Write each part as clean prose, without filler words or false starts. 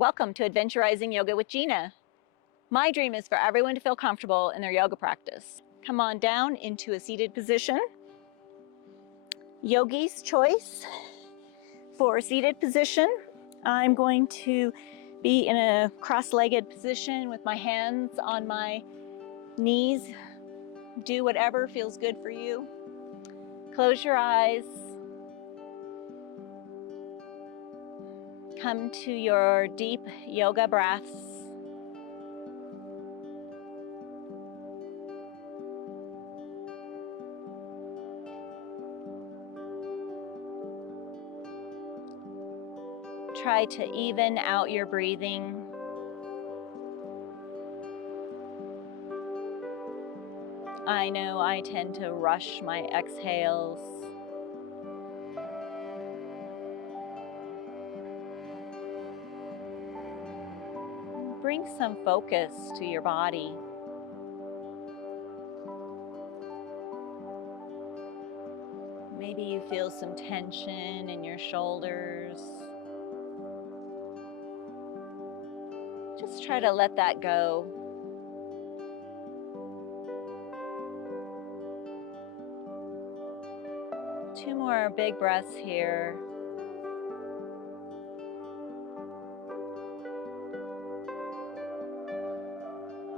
Welcome to Adventurizing Yoga with Gina. My dream is for everyone to feel comfortable in their yoga practice. Come on down into a seated position. Yogi's choice for a seated position. I'm going to be in a cross-legged position with my hands on my knees. Do whatever feels good for you. Close your eyes. Come to your deep yoga breaths. Try to even out your breathing. I know I tend to rush my exhales. Bring some focus to your body. Maybe you feel some tension in your shoulders. Just try to let that go. Two more big breaths here.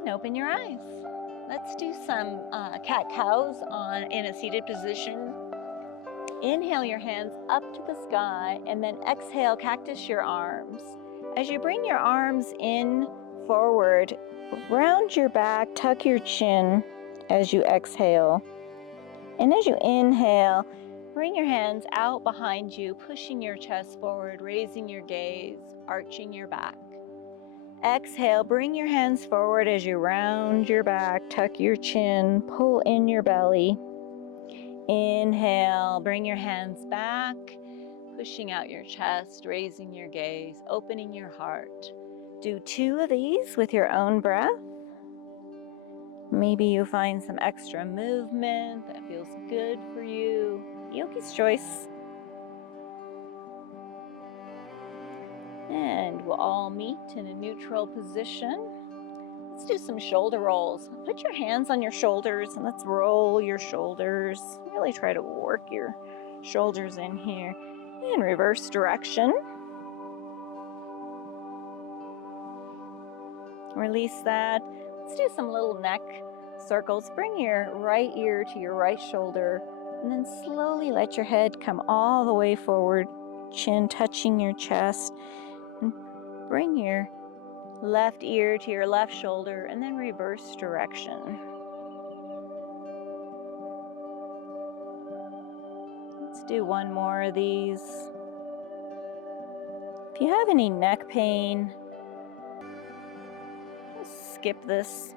And open your eyes. Let's do some cat-cows in a seated position. Inhale your hands up to the sky and then exhale, cactus your arms. As you bring your arms in forward, round your back, tuck your chin as you exhale. And as you inhale, bring your hands out behind you, pushing your chest forward, raising your gaze, arching your back. Exhale, bring your hands forward as you round your back, tuck your chin, pull in your belly. Inhale, bring your hands back, pushing out your chest, raising your gaze, opening your heart. Do two of these with your own breath. Maybe you find some extra movement that feels good for you. Yogi's choice. And we'll all meet in a neutral position. Let's do some shoulder rolls. Put your hands on your shoulders and let's roll your shoulders. Really try to work your shoulders in here. In reverse direction. Release that. Let's do some little neck circles. Bring your right ear to your right shoulder and then slowly let your head come all the way forward, chin touching your chest. And bring your left ear to your left shoulder and then reverse direction. Let's do one more of these. If you have any neck pain, just skip this.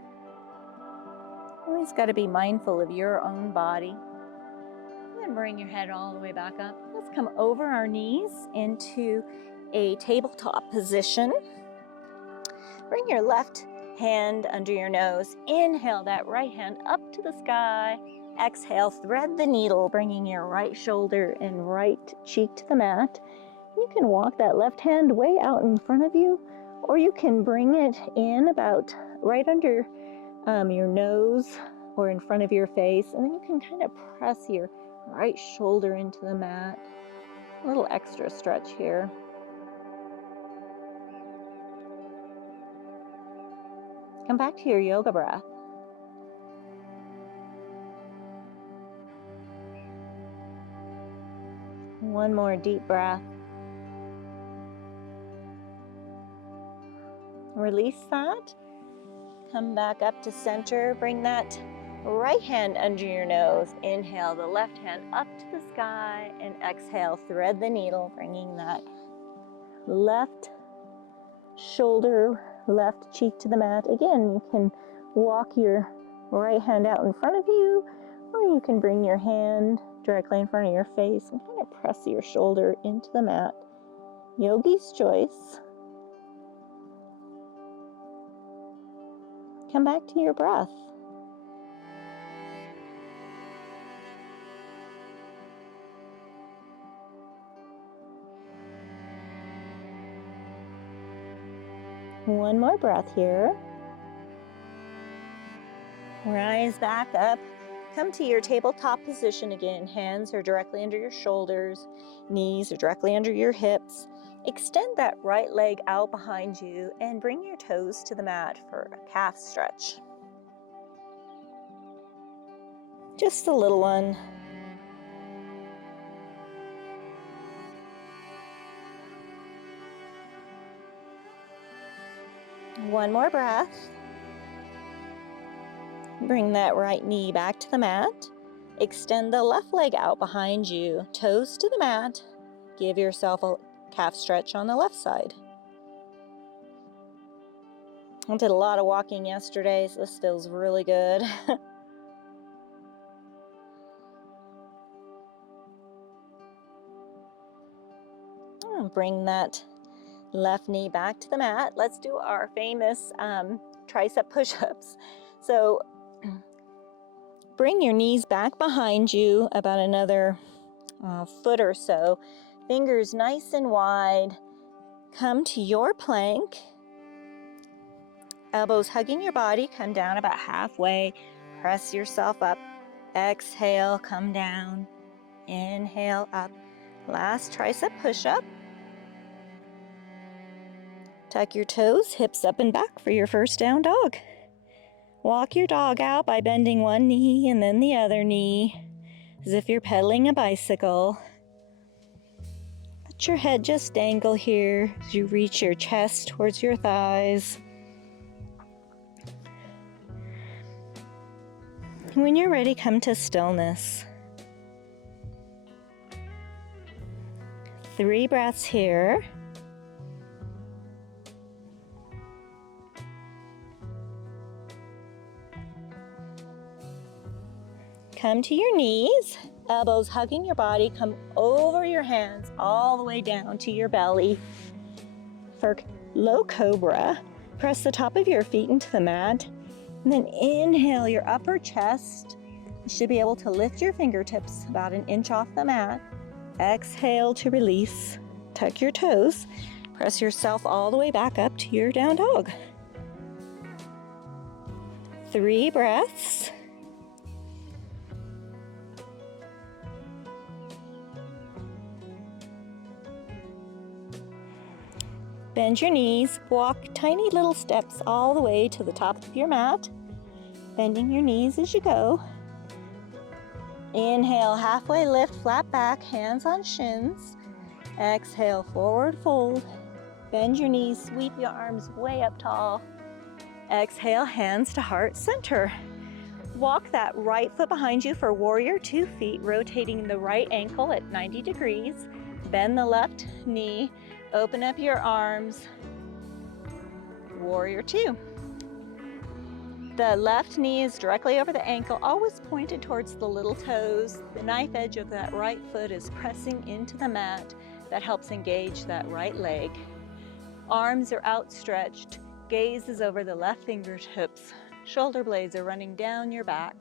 Always got to be mindful of your own body. And then bring your head all the way back up. Let's come over our knees into a tabletop position. Bring your left hand under your nose. Inhale that right hand up to the sky. Exhale, thread the needle, bringing your right shoulder and right cheek to the mat. You can walk that left hand way out in front of you, or you can bring it in about right under your nose or in front of your face, and then you can kind of press your right shoulder into the mat. A little extra stretch here. Come back to your yoga breath. One more deep breath. Release that. Come back up to center. Bring that right hand under your nose. Inhale the left hand up to the sky and exhale, thread the needle, bringing that left shoulder, left cheek to the mat. Again, you can walk your right hand out in front of you, or you can bring your hand directly in front of your face and kind of press your shoulder into the mat. Yogi's choice. Come back to your breath. One more breath here. Rise back up. Come to your tabletop position again. Hands are directly under your shoulders. Knees are directly under your hips. Extend that right leg out behind you and bring your toes to the mat for a calf stretch. Just a little one. One more breath. Bring that right knee back to the mat. Extend the left leg out behind you, toes to the mat. Give yourself a calf stretch on the left side. I did a lot of walking yesterday, so this feels really good. Bring that left knee back to the mat. Let's do our famous tricep push-ups. So bring your knees back behind you about another foot or so. Fingers nice and wide. Come to your plank. Elbows hugging your body. Come down about halfway. Press yourself up. Exhale, come down. Inhale, up. Last tricep push-up. Tuck your toes, hips up and back for your first down dog. Walk your dog out by bending one knee and then the other knee, as if you're pedaling a bicycle. Let your head just dangle here as you reach your chest towards your thighs. When you're ready, come to stillness. 3 breaths here. Come to your knees, elbows hugging your body. Come over your hands all the way down to your belly. For low cobra, press the top of your feet into the mat. And then inhale your upper chest. You should be able to lift your fingertips about an inch off the mat. Exhale to release. Tuck your toes. Press yourself all the way back up to your down dog. 3 breaths. Bend your knees, walk tiny little steps all the way to the top of your mat, bending your knees as you go. Inhale, halfway lift, flat back, hands on shins. Exhale, forward fold. Bend your knees, sweep your arms way up tall. Exhale, hands to heart center. Walk that right foot behind you for warrior 2 feet, rotating the right ankle at 90 degrees. Bend the left knee. Open up your arms, warrior 2. The left knee is directly over the ankle, always pointed towards the little toes. The knife edge of that right foot is pressing into the mat. That helps engage that right leg. Arms are outstretched, gaze is over the left fingertips. Shoulder blades are running down your back.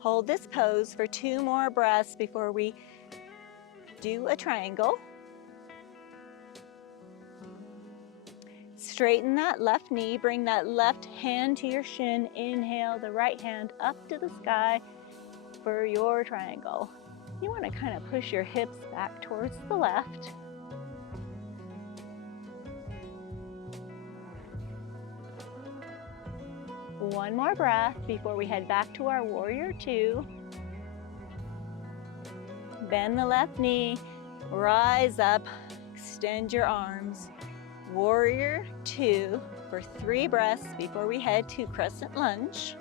Hold this pose for 2 more breaths before we do a triangle. Straighten that left knee, bring that left hand to your shin. Inhale the right hand up to the sky for your triangle. You want to kind of push your hips back towards the left. One more breath before we head back to our warrior 2. Bend the left knee, rise up, extend your arms. Warrior 2 for 3 breaths before we head to crescent lunge.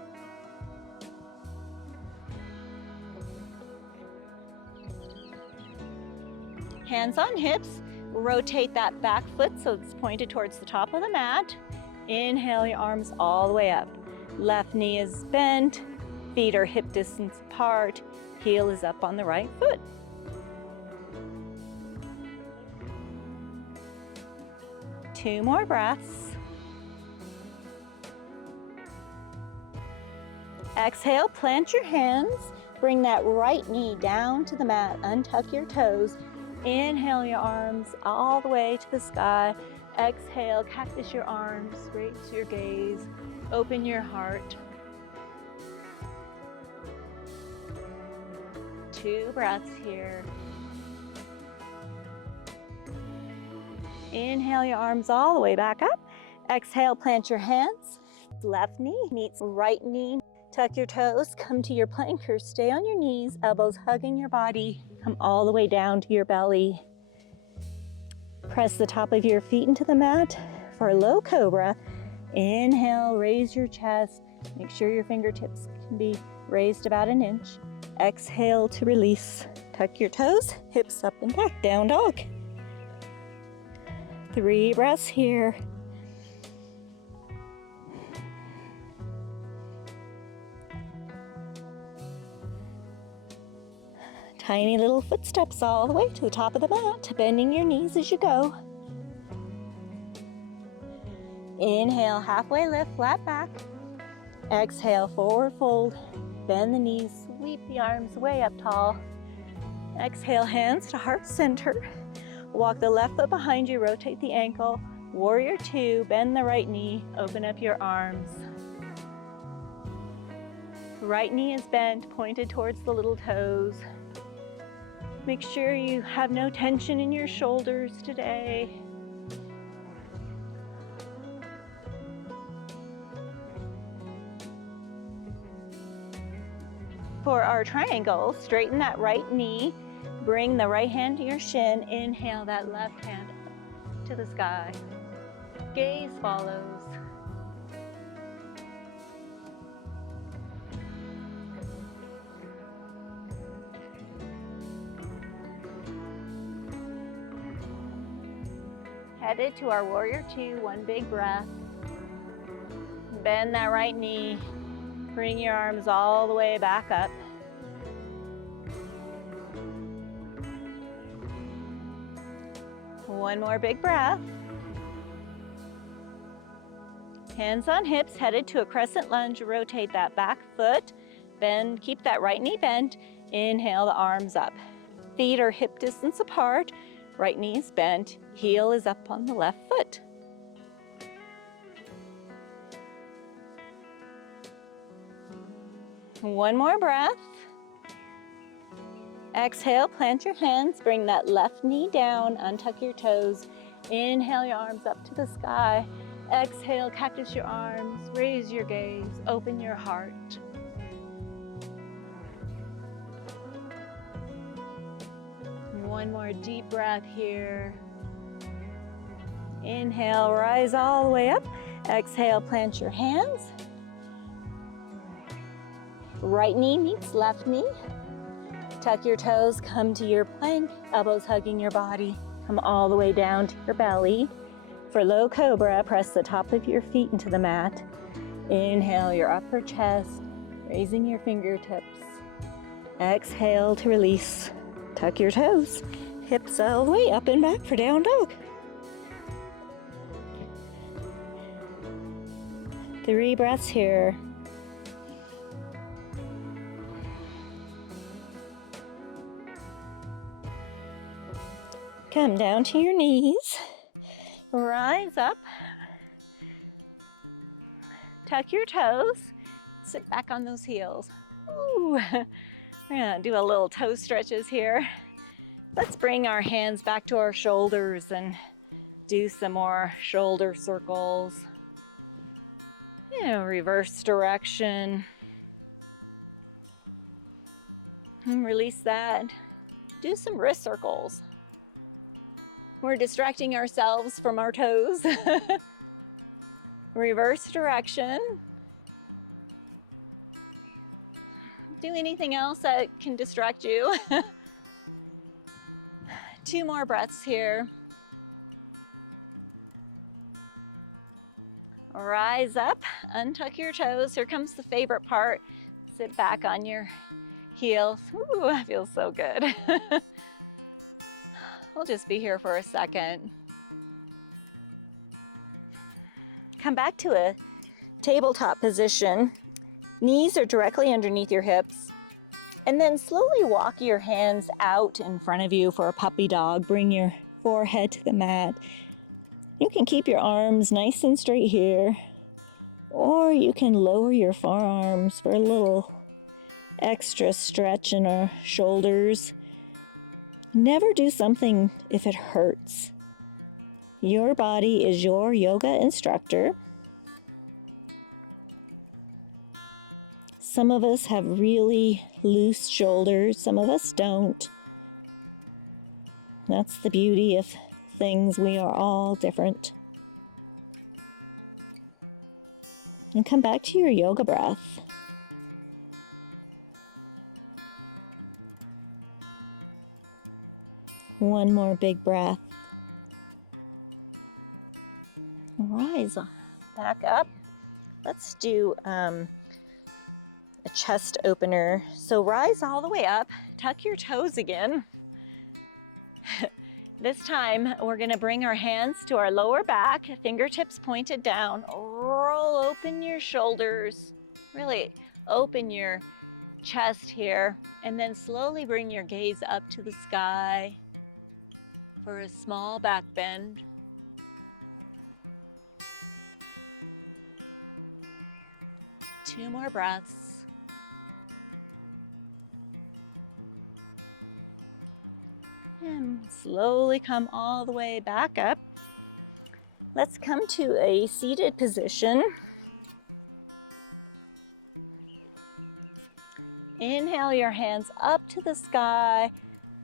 Hands on hips, rotate that back foot so it's pointed towards the top of the mat. Inhale your arms all the way up. Left knee is bent, feet are hip distance apart, heel is up on the right foot. Two more breaths. Exhale, plant your hands, bring that right knee down to the mat, untuck your toes, Inhale your arms all the way to the sky. Exhale, cactus your arms, raise your gaze, open your heart. 2 breaths here. Inhale your arms all the way back up. Exhale, plant your hands. Left knee meets right knee. Tuck your toes, come to your plank or stay on your knees, elbows hugging your body. Come all the way down to your belly. Press the top of your feet into the mat for low cobra. Inhale, raise your chest. Make sure your fingertips can be raised about an inch. Exhale to release. Tuck your toes, hips up and back, down dog. 3 breaths here. Tiny little footsteps all the way to the top of the mat, bending your knees as you go. Inhale, halfway lift, flat back. Exhale, forward fold. Bend the knees, sweep the arms way up tall. Exhale, hands to heart center. Walk the left foot behind you, rotate the ankle. Warrior 2, bend the right knee, open up your arms. Right knee is bent, pointed towards the little toes. Make sure you have no tension in your shoulders today. For our triangle, straighten that right knee. Bring the right hand to your shin. Inhale that left hand to the sky. Gaze follows. Headed to our warrior 2, 1 big breath. Bend that right knee. Bring your arms all the way back up. One more big breath. Hands on hips, headed to a crescent lunge. Rotate that back foot. Bend, keep that right knee bent. Inhale the arms up. Feet are hip distance apart. Right knee is bent. Heel is up on the left foot. One more breath. Exhale, plant your hands, bring that left knee down, untuck your toes. Inhale your arms up to the sky. Exhale, cactus your arms, raise your gaze, open your heart. One more deep breath here. Inhale, rise all the way up. Exhale, plant your hands. Right knee meets left knee. Tuck your toes, come to your plank, elbows hugging your body. Come all the way down to your belly. For low cobra, press the top of your feet into the mat. Inhale your upper chest, raising your fingertips. Exhale to release. Tuck your toes, hips all the way up and back for down dog. 3 breaths here. Come down to your knees. Rise up. Tuck your toes. Sit back on those heels. Ooh. We're gonna do a little toe stretches here. Let's bring our hands back to our shoulders and do some more shoulder circles. Reverse direction. And release that. Do some wrist circles. We're distracting ourselves from our toes. Reverse direction. Do anything else that can distract you. 2 more breaths here. Rise up, untuck your toes. Here comes the favorite part. Sit back on your heels. Ooh, that feels so good. We'll just be here for a second. Come back to a tabletop position. Knees are directly underneath your hips. And then slowly walk your hands out in front of you for a puppy dog. Bring your forehead to the mat. You can keep your arms nice and straight here, or you can lower your forearms for a little extra stretch in our shoulders. Never do something if it hurts. Your body is your yoga instructor. Some of us have really loose shoulders, some of us don't. That's the beauty of things. We are all different. And come back to your yoga breath. One more big breath. Rise back up. Let's do a chest opener. So rise all the way up. Tuck your toes again. This time, we're going to bring our hands to our lower back, fingertips pointed down. Roll open your shoulders. Really open your chest here. And then slowly bring your gaze up to the sky for a small back bend. Two more breaths. And slowly come all the way back up. Let's come to a seated position. Inhale your hands up to the sky.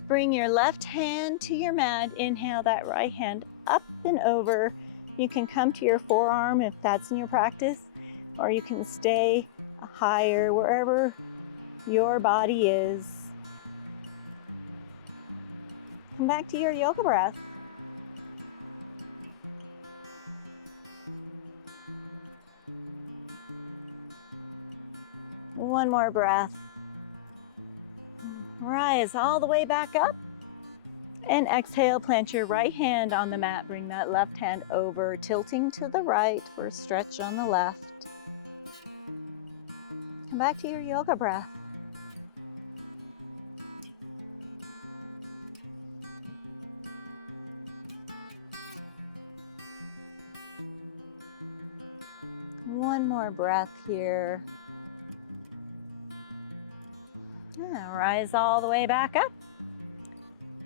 Bring your left hand to your mat. Inhale that right hand up and over. You can come to your forearm if that's in your practice, or you can stay higher wherever your body is. Come back to your yoga breath. One more breath. Rise all the way back up. And exhale, plant your right hand on the mat. Bring that left hand over, tilting to the right for a stretch on the left. Come back to your yoga breath. One more breath here. Rise all the way back up.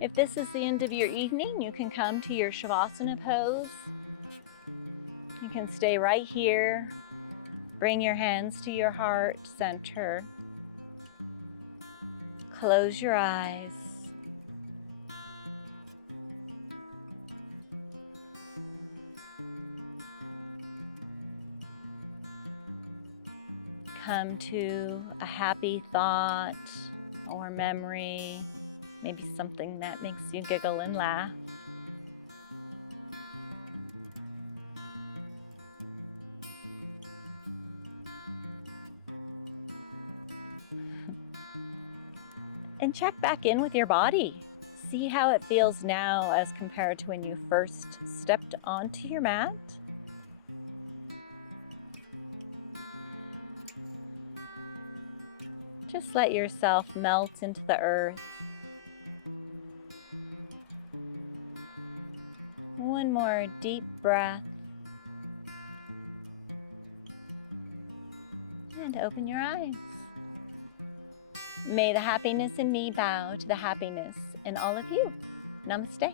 If this is the end of your evening, you can come to your Shavasana pose. You can stay right here. Bring your hands to your heart center. Close your eyes. Come to a happy thought or memory, maybe something that makes you giggle and laugh. And check back in with your body. See how it feels now as compared to when you first stepped onto your mat. Just let yourself melt into the earth. One more deep breath. And open your eyes. May the happiness in me bow to the happiness in all of you. Namaste.